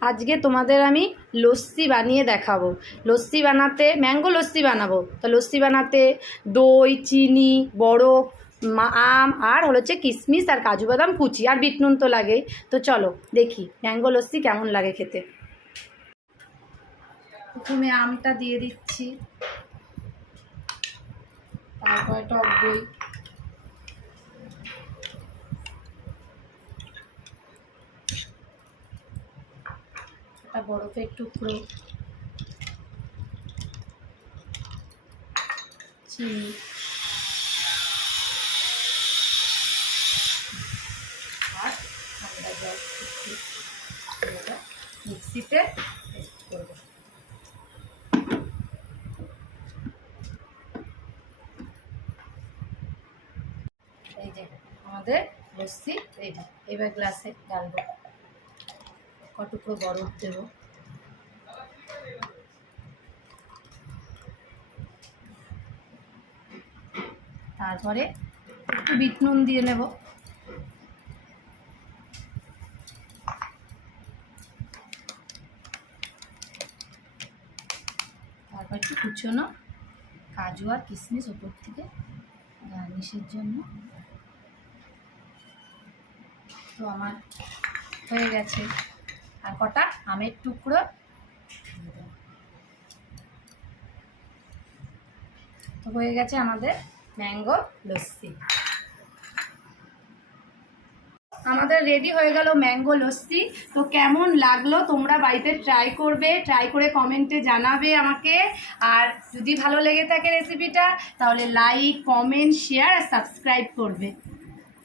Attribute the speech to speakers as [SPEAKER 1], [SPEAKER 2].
[SPEAKER 1] আজকে তোমাদের আমি লস্যি বানিয়ে দেখাবো। লস্যি বানাতে, ম্যাঙ্গো লস্যি বানাবো। তো লস্যি বানাতে দই, চিনি মা- আম আর হলো হচ্ছে কিশমিশ আর কাজু বাদাম, কুচি আর বিট তো লাগেই। তো চলো দেখি ম্যাঙ্গো লস্যি কেমন লাগে খেতে। প্রথমে আমটা দিয়ে দিচ্ছি। তারপরে টক দই। একটা বরফের টুকরো। চিনি। আর ঠান্ডা জল মিক্সিতে এই যে, আমাদের লস্যি রেডি এবার গ্লাসে ডালবো। কটুকরো বরফ দেবো? তারপরে একটু বিট নুন দিয়ে নেব। তারপর একটু কুচোনো কাজু আর কিশমিশ ওপর থেকে গার্নিশের জন্য। তো আমার হয়ে গেছে। আর কটা? আমের টুকরো। তো হয়ে গেছে আমাদের ম্যাঙ্গো লস্যি। আমাদের রেডি হয়ে গেল ম্যাঙ্গো লস্যি। তো কেমন লাগল তোমরা বাড়িতে ট্রাই করবে, ট্রাই করে কমেন্টে জানাবে আমাকে। আর যদি ভালো লেগে থাকে রেসিপিটা, তাহলে লাইক, কমেন্ট, শেয়ার আর সাবস্ক্রাইব করবে।